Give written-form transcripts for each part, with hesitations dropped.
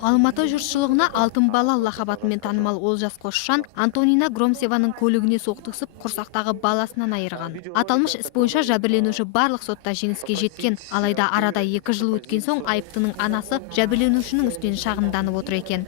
Алматы жұртшылығына алтын бала лақабатымен танымал Олжас Қосжан Антонина Громсеваның көлігіне соқтығысып, құрсақтағы баласынан айырған. Аталмыш іс бойынша жәбірленуші барлық сотта жеңіске жеткен. Алайда арада 2 жыл өткен соң айыптының анасы жәбірленушінің үстінен шағымданып отыр екен.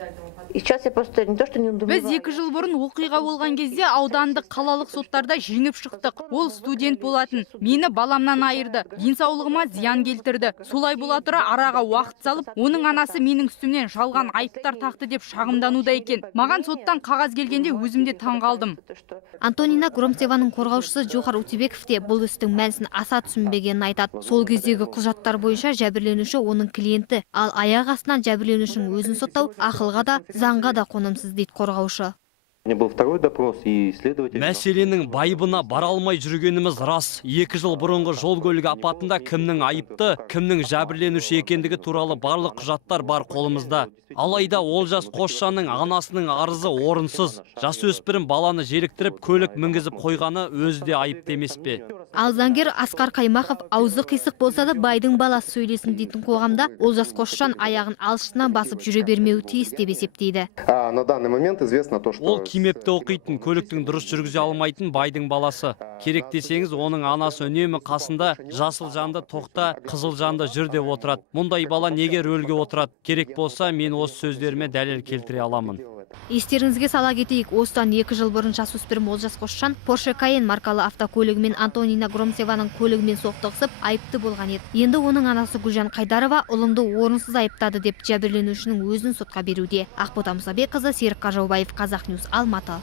Біз 2 жыл бұрын оқиға болған кезде аудандық қалалық соттарда жеңіп шықтық. Ол студент болатын. Мені баламнан айырды. Денсаулығыма зиян келтірді. Солай бола тұра араға уақыт салып, оның анасы менің үстімнен жалған айыптар тақты деп шағымдануда екен. Маған соттан қағаз келгенде өзімде таңғалдым. Антонина Громсеваның қорғаушысы Жохар Утебеков те бұл істің мәнісін аса түсінбегенін айтады. Сол кездегі құжаттар бойынша жәбірленуші оның клиенті, ал аяқ астынан жәбірленушінің өзін соттау ақылға да заңға да қонымсыз дейді қорғаушы. Мәселенің байыбына бара алмай жүргеніміз рас. 2 жыл бұрынғы жол көлік апатында кімнің айыпты, кімнің жәбірленуші екендігі туралы барлық құжаттар бар қолымызда. Алайда Олжас Қосжанның анасының арызы орынсыз. Жасөспірім баланы желіктіріп, көлік мінгізіп қойғаны өзі де айыпты емес пе? Ал заңгер Асқар Қаймақов аузы қисық болса да байдың баласы сөйлесін дейтін қоғамда Олжас Қосжан аяғын алшысынан басып жүре бермеуі тиіс деп есептейді. Ол кимепте оқитын, көліктің дұрыс жүргізе алмайтын байдың баласы. Керек десеңіз, оның анасы үнемі қасында жасыл жанды тоқта, қызыл жанды жүр деп отырады. Мұндай бала неге рөлге отырады? Керек болса, мен осы сөздеріме дәлел келтіре аламын. Естеріңізге сала кетейік, осыдан 2 жыл бұрын жасөспірім Олжас Қосжан Porsche Cayenne маркалы автокөлігімен Антонина Громсеваның көлігімен соқтығысып айыпты болған еді. Енді оның анасы Гүлжан Қайдарова ұлымды орынсыз айыптады деп жәбірленушінің өзін сотқа беруде. Ақбота Мұсабекқызы, Серік Қажаубаев, Қазақ Ньюс, Алматы.